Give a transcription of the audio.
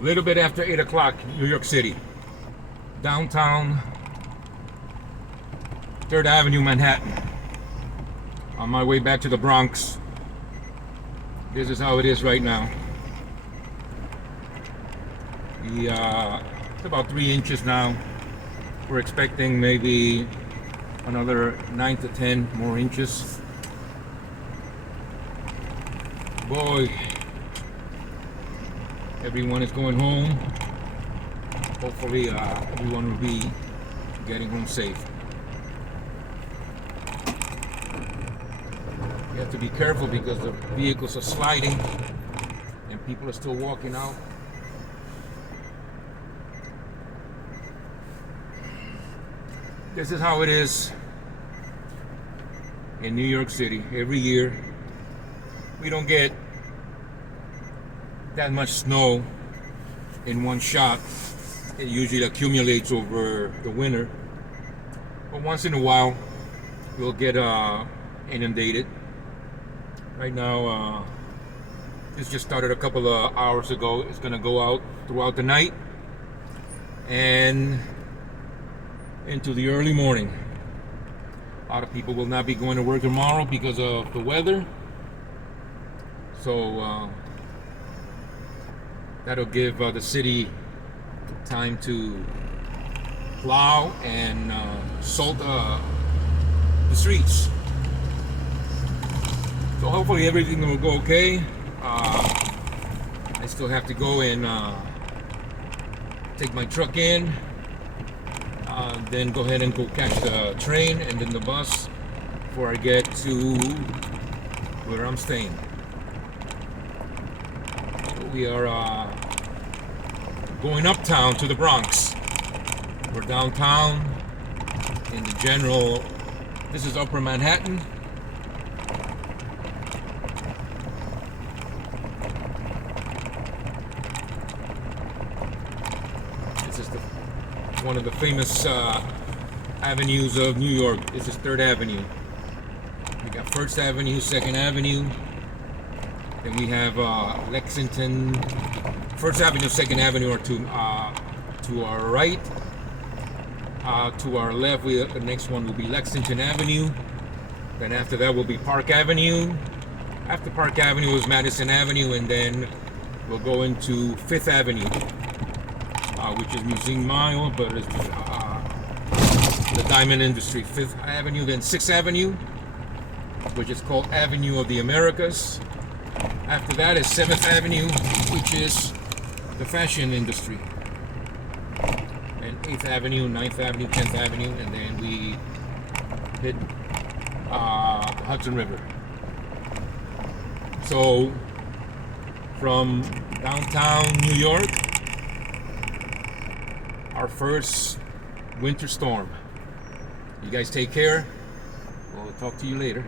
A little bit after 8 o'clock, New York City. Downtown, 3rd Avenue, Manhattan. On my way back to the Bronx. This is how it is right now. It's about 3 inches now. We're expecting maybe another 9 to 10 more inches. Boy, everyone is going home. Hopefully everyone will be getting home safe. You have to be careful because the vehicles are sliding and people are still walking out. This is how it is in New York City every year. We don't get that much snow in one shot. It usually accumulates over the winter, but once in a while we'll get inundated. Right now this just started a couple of hours ago. It's gonna go out throughout the night and into the early morning. A lot of people will not be going to work tomorrow because of the weather, so that'll give the city time to plow and salt the streets. So hopefully everything will go okay. I still have to go and take my truck in, then go ahead and go catch the train and then the bus before I get to where I'm staying. So we are going uptown to the Bronx. We're downtown in the general. This is Upper Manhattan. This is one of the famous avenues of New York. This is 3rd Avenue. We got 1st Avenue, 2nd Avenue. Then we have Lexington. 1st Avenue, 2nd Avenue are to our right. To our left, the next one will be Lexington Avenue. Then after that will be Park Avenue. After Park Avenue is Madison Avenue, and then we'll go into 5th Avenue, which is Museum Mile, but it's the diamond industry. 5th Avenue, then 6th Avenue, which is called Avenue of the Americas. After that is 7th Avenue, which is the fashion industry. And 8th Avenue, 9th Avenue, 10th Avenue, and then we hit the Hudson River. So from downtown New York, our first winter storm. You guys take care. We'll talk to you later.